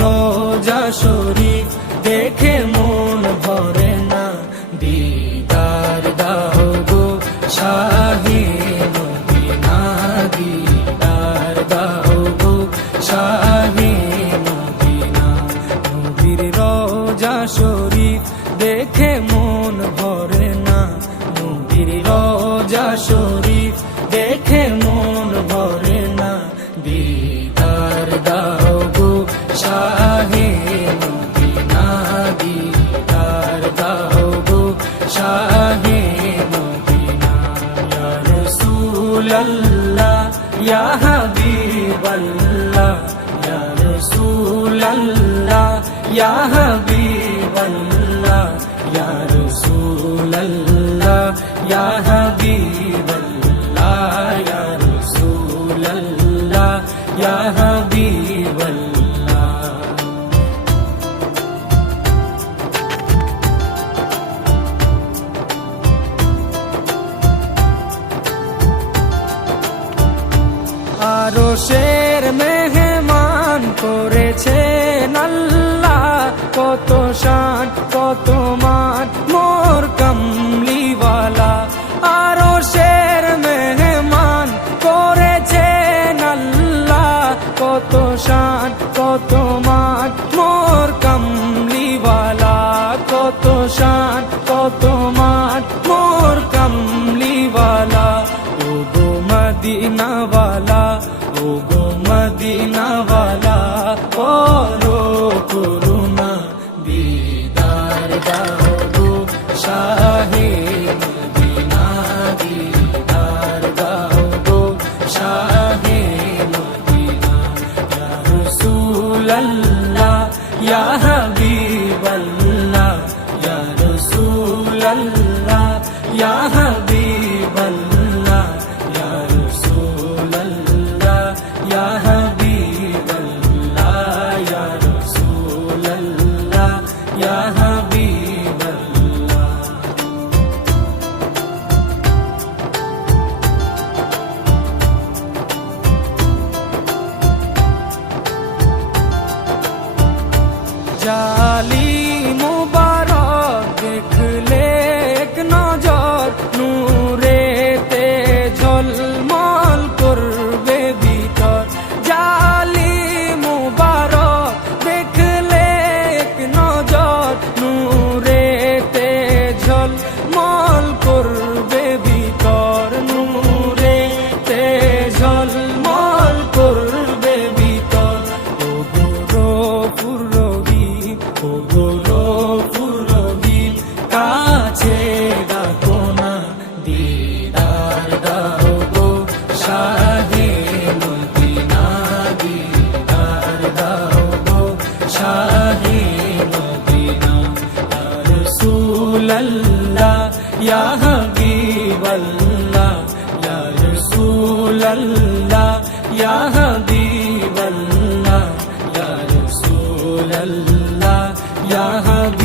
রোজা শরীফ দেখে মন ভরে না, দিদার দাও গো শাহে মদিনা, দিদার দাও গো শাহে মদিনা। নবীর রোজা শরীফ দেখে মন ভরে না, নবীর রোজা শরীফ দেখে মন ভরে না, দিদার দাও গো শাহে মদিনা, দিদার দাও গো শাহে মদিনা। ইয়া রাসূলাল্লাহ ইয়া হাবিবাল্লাহ, ইয়া রাসূলাল্লাহ ইয়া হাবিবাল্লাহ, ইয়া রাসূলাল্লাহ ইয়া হাবিবাল্লাহ, ইয়া রাসূলাল্লাহ ইয়া হাবিবাল্লাহ। আরশের মেহমান করেছেন আল্লাহ, কত শান কত মান মোর কামলিওয়ালা। আরশের মেহমান করেছেন আল্লাহ, কত শান কত মান মোর কামলিওয়ালা, কত শান কত মান মোর কামলিওয়ালা। ও গো মদিনাওয়ালা, ও গো মদিনাওয়ালা, করো করুণা, দিদার দাও গো শাহে মদিনা, দিদার দাও গো শাহে মদিনা। ইয়া রাসূলাল্লাহ ইয়া হাবিবাল্লাহ, ইয়া রাসূলাল্লাহ ইয়া হাবিবাল্লাহ, ইয়া রাসূলাল্লাহ ইয়া হাবিবাল্লাহ, ইয়া রাসূলাল্লাহ ইয়া হাবিবাল্লাহ। জালি মুবারক দেখলে এক নজর, নূরেতে ঝলমল করবে ভিতর। জালি মুবারক দেখলে এক নজর, নূরেতে ঝলমল করবে ভিতর, নূরেতে ঝলমল করবে ভিতর। ও গো রহিম, ও গো রহিম, কাছে ডাকো না, দিদার দাও গো শাহে মদিনা, দিদার দাও গো শাহে মদিনা। ইয়া রাসূলাল্লাহ ইয়া হাবিবাল্লাহ, ইয়া রাসূলাল্লাহ ইয়া হাবিবাল্লাহ, ইয়া রাসূলাল্লাহ ইয়া হাবিবাল্লাহ।